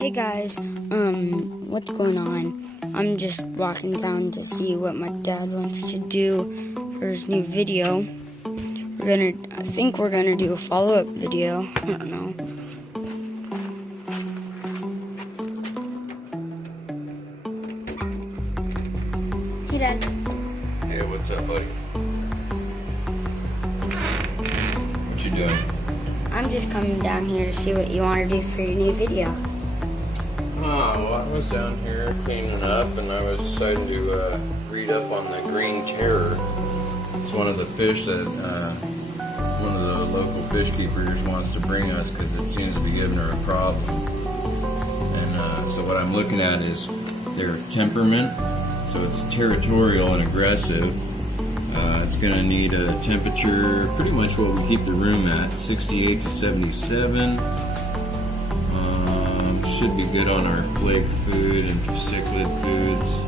Hey guys, what's going on? I'm just walking around to see what my dad wants to do for his new video. I think we're gonna do a follow-up video. I don't know. Hey Dad. Hey, what's up, buddy? What you doing? I'm just coming down here to see what you want to do for your new video. Oh, well, I was down here cleaning up, and I was deciding to read up on the green terror. It's one of the fish that one of the local fish keepers wants to bring us because it seems to be giving her a problem. And so what I'm looking at is their temperament. So it's territorial and aggressive. It's going to need a temperature, pretty much what we keep the room at, 68 to 77. Should be good on our flake food and cichlid foods.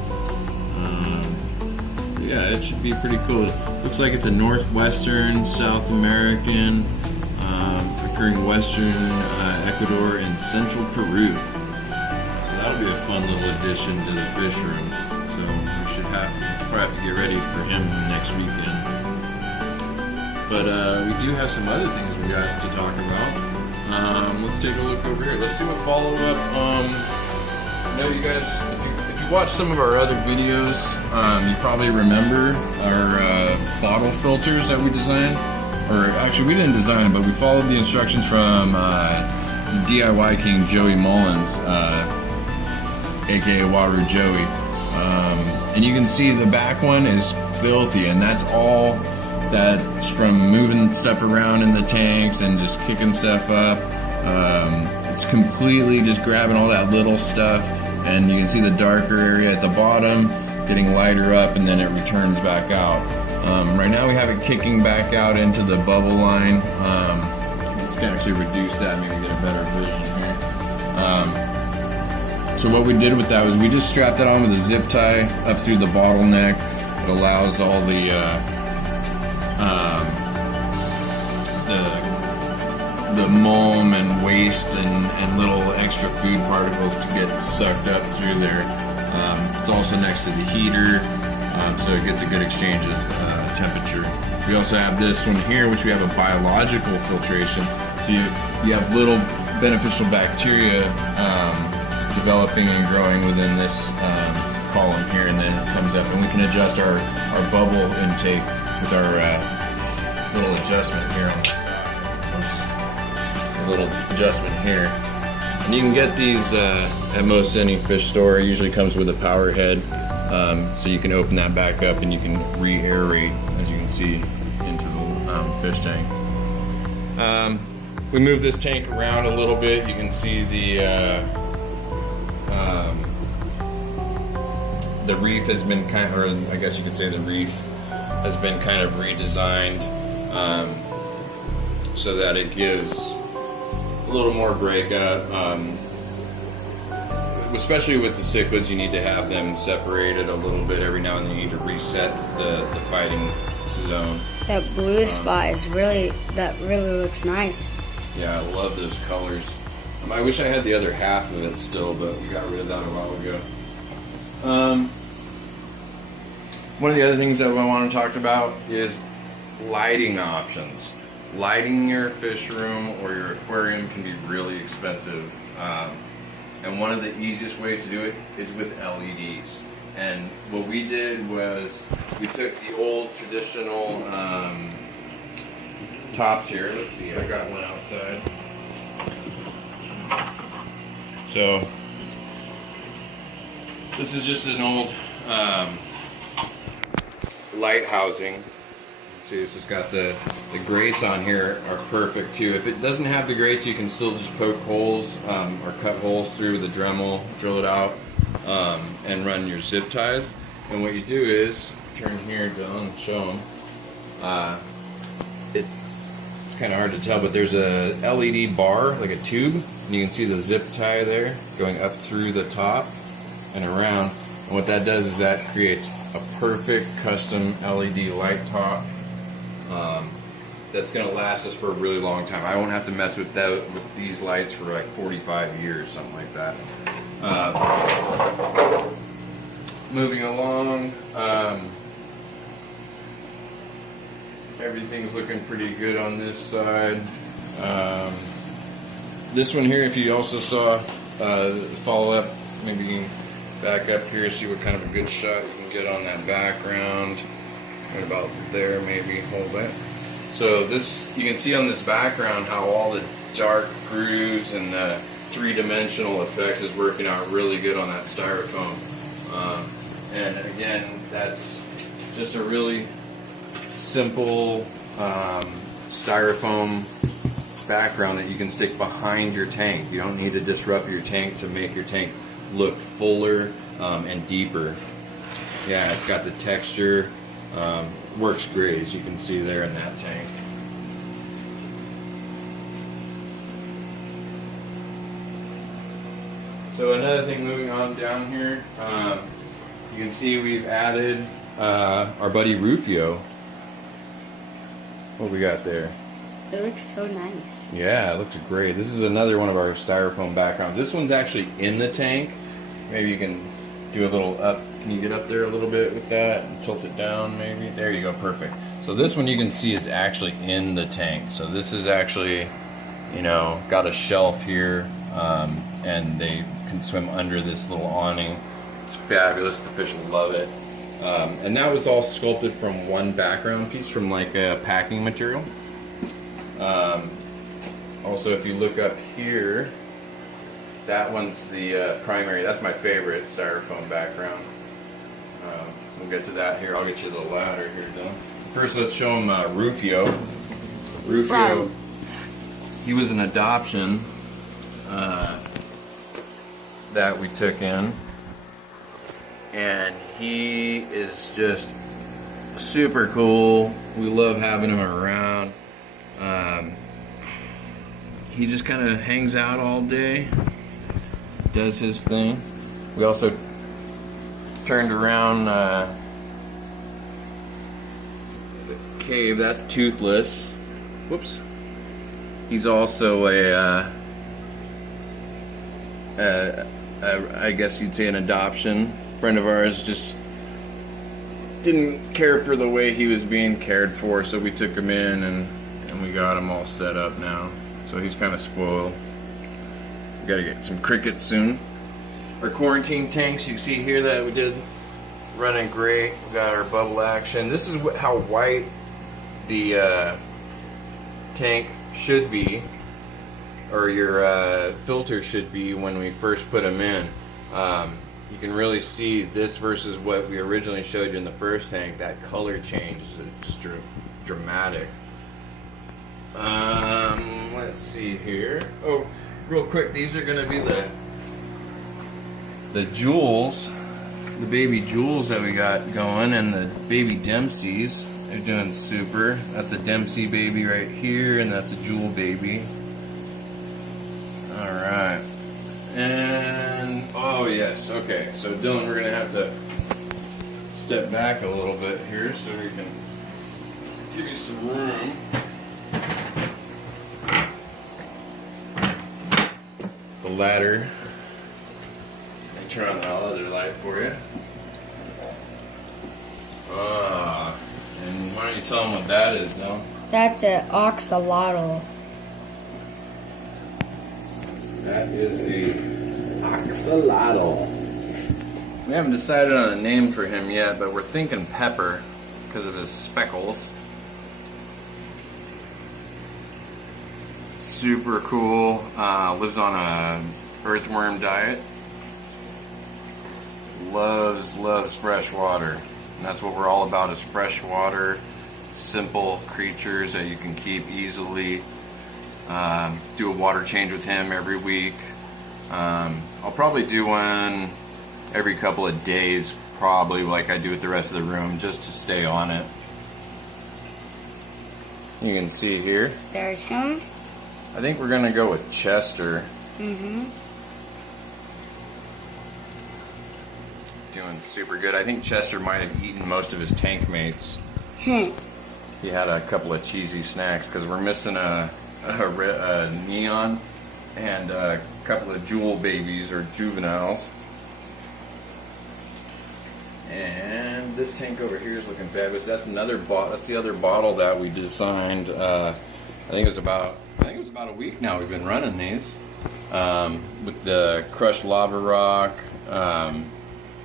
Yeah, it should be pretty cool. Looks like it's a northwestern South American, occurring western Ecuador and central Peru. So that'll be a fun little addition to the fish room. So we should probably have to get ready for him next weekend. But we do have some other things we got to talk about. Let's take a look over here. Let's do a follow-up. I know you guys, if you watch some of our other videos, you probably remember our bottle filters that we designed. Or actually, we didn't design them, but we followed the instructions from the DIY King, Joey Mullins, aka Waru Joey. And you can see the back one is filthy, and that's all that's from moving stuff around in the tanks and just kicking stuff up. It's completely just grabbing all that little stuff, and you can see the darker area at the bottom getting lighter up, and then it returns back out. Right now we have it kicking back out into the bubble line. Let's actually reduce that, maybe get a better vision here. So what we did with that was we just strapped it on with a zip tie up through the bottleneck. It allows all the mulm and waste and little extra food particles to get sucked up through there. It's also next to the heater, so it gets a good exchange of temperature. We also have this one here, which we have a biological filtration. So you have little beneficial bacteria developing and growing within this column here, and then it comes up, and we can adjust our bubble intake with our little adjustment here on the side. A little adjustment here. And you can get these at most any fish store. It usually comes with a power head, so you can open that back up and you can re-aerate, as you can see, into the fish tank. We move this tank around a little bit. You can see the reef has been I guess you could say the reef has been kind of redesigned so that it gives a little more breakup. Especially with the cichlids, you need to have them separated a little bit every now and then. You need to reset the fighting zone. That blue spot is really looks nice. Yeah, I love those colors. I wish I had the other half of it still, but we got rid of that a while ago. One of the other things that I want to talk about is lighting options. Lighting your fish room or your aquarium can be really expensive. And one of the easiest ways to do it is with LEDs. And what we did was we took the old traditional tops here. Let's see, I got one outside. So this is just an old light housing. See, it's just got the grates on here are perfect too. If it doesn't have the grates, you can still just poke holes or cut holes through the Dremel, drill it out, and run your zip ties. And what you do is turn here down, show them. It's kind of hard to tell, but there's a LED bar, like a tube, and you can see the zip tie there going up through the top and around. And what that does is that creates a perfect custom LED light top. that's going to last us for a really long time. I won't have to mess with that with these lights for like 45 years, something like that. Moving along, everything's looking pretty good on this side. This one here, if you also saw follow up, maybe you can back up here, see what kind of a good shot you can get on that background. Right about there, maybe. Hold that. So this, you can see on this background how all the dark grooves and the three-dimensional effect is working out really good on that styrofoam. And again, that's just a really simple styrofoam background that you can stick behind your tank. You don't need to disrupt your tank to make your tank look fuller and deeper. Yeah, it's got the texture. Works great, as you can see there in that tank. So another thing, moving on down here, you can see we've added our buddy Rufio. What we got there? It looks so nice. Yeah, it looks great. This is another one of our styrofoam backgrounds. This one's actually in the tank. Maybe you can do a little up. Can you get up there a little bit with that and tilt it down maybe? There you go, perfect. So this one you can see is actually in the tank. So this is actually, you know, got a shelf here, and they can swim under this little awning. It's fabulous. The fish love it. And that was all sculpted from one background piece from like a packing material. Also, if you look up here, that one's the primary. That's my favorite styrofoam background. We'll get to that here. I'll get you the ladder here, though. First, let's show him Rufio. Rufio, Wow. He was an adoption that we took in, and he is just super cool. We love having him around. He just kind of hangs out all day, does his thing. We also turned around the cave. That's Toothless. Whoops. He's also I guess you'd say an adoption. Friend of ours just didn't care for the way he was being cared for, so we took him in and we got him all set up now. So he's kind of spoiled. We gotta get some crickets soon. Our quarantine tanks, you see here that we did, running great. We got our bubble action. This is how white the tank should be, or your filter should be when we first put them in. You can really see this versus what we originally showed you in the first tank. That color change is just dramatic. Let's see here. Oh, real quick, these are going to be the jewels, the baby jewels that we got going, and the baby Dempseys. They're doing super. That's a Dempsey baby right here, and that's a jewel baby. All right. And oh yes, okay. So Dylan, we're gonna have to step back a little bit here so we can give you some room. The ladder. Let me turn on the other light for you. And why don't you tell them what that is, Dylan? That's an oxalotl. That is a axolotl. We haven't decided on a name for him yet, but we're thinking Pepper because of his speckles. Super cool. Lives on a earthworm diet. Loves fresh water. And that's what we're all about, is fresh water. Simple creatures that you can keep easily. Do a water change with him every week. I'll probably do one every couple of days, probably like I do with the rest of the room, just to stay on it. You can see here. There's him. I think we're gonna go with Chester. Mm-hmm. Doing super good. I think Chester might have eaten most of his tank mates. he had a couple of cheesy snacks because we're missing a neon and a couple of jewel babies or juveniles. And this tank over here is looking fabulous. That's another that's the other bottle that we designed. I think it was about a week now we've been running these with the crushed lava rock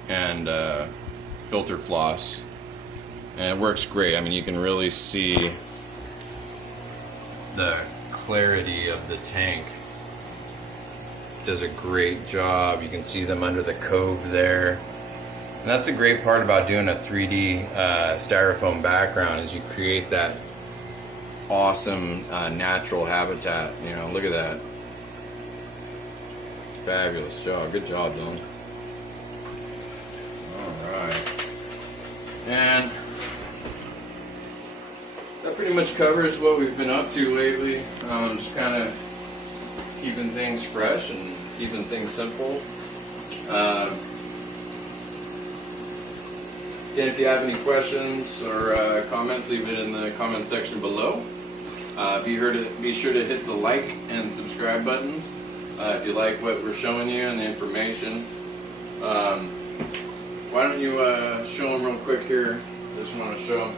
and filter floss, and it works great. I mean, you can really see the clarity of the tank. It does a great job. You can see them under the cove there. And that's the great part about doing a 3D styrofoam background, is you create that awesome natural habitat. You know, look at that. Fabulous job. Good job, Dylan. Alright. And that pretty much covers what we've been up to lately. Just kind of keeping things fresh and keeping things simple. Again, if you have any questions or comments, leave it in the comment section below. Be sure to hit the like and subscribe buttons if you like what we're showing you and the information. Why don't you show them real quick here? I just want to show them.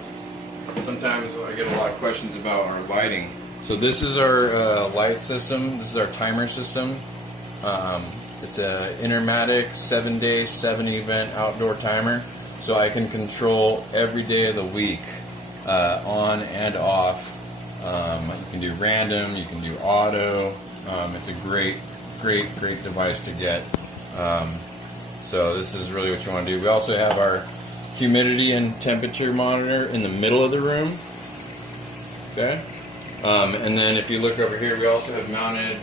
Sometimes I get a lot of questions about our lighting. So this is our light system. This is our timer system. It's a Intermatic 7-day, 7-event outdoor timer. So I can control every day of the week, on and off. You can do random, you can do auto. It's a great device to get. So this is really what you want to do. We also have our humidity and temperature monitor in the middle of the room. Okay. And then if you look over here, we also have mounted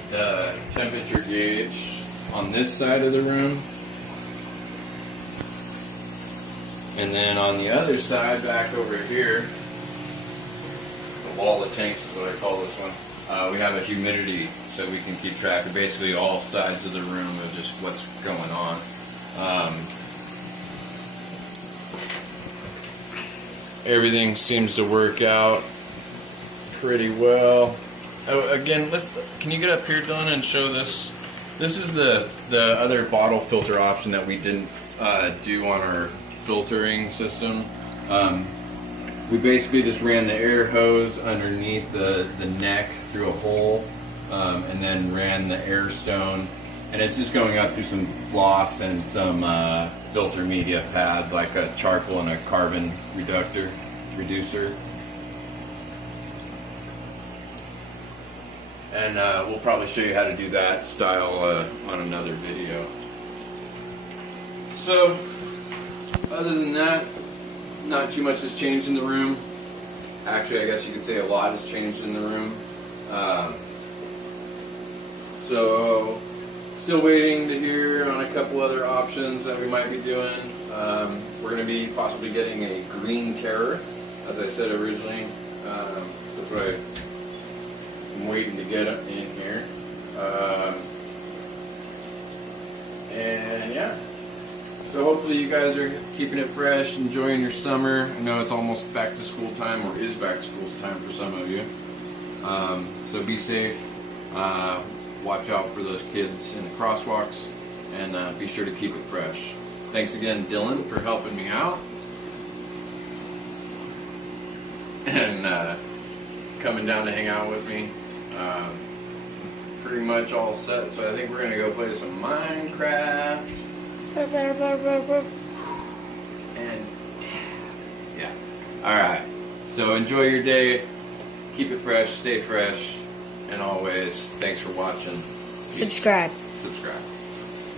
temperature gauge on this side of the room. And then on the other side, back over here, the wall of tanks is what I call this one, we have a humidity, so we can keep track of basically all sides of the room of just what's going on. Everything seems to work out pretty well. Oh, again, can you get up here, Dylan, and show this? This is the other bottle filter option that we didn't do on our filtering system. We basically just ran the air hose underneath the neck through a hole, and then ran the air stone, and it's just going up through some floss and some filter media pads like a charcoal and a carbon reducer. And we'll probably show you how to do that style on another video. So other than that, not too much has changed in the room. Actually, I guess you could say a lot has changed in the room. So, still waiting to hear on a couple other options that we might be doing. We're going to be possibly getting a green terror, as I said originally. That's what I'm waiting to get in here. And yeah. So hopefully you guys are keeping it fresh, enjoying your summer. I know it's almost back to school time, or is back to school time for some of you. So be safe. Watch out for those kids in the crosswalks, and be sure to keep it fresh. Thanks again, Dylan, for helping me out. And coming down to hang out with me. Pretty much all set, so I think we're going to go play some Minecraft. And yeah, alright, so enjoy your day, keep it fresh, stay fresh, and always, thanks for watching. Subscribe. Subscribe.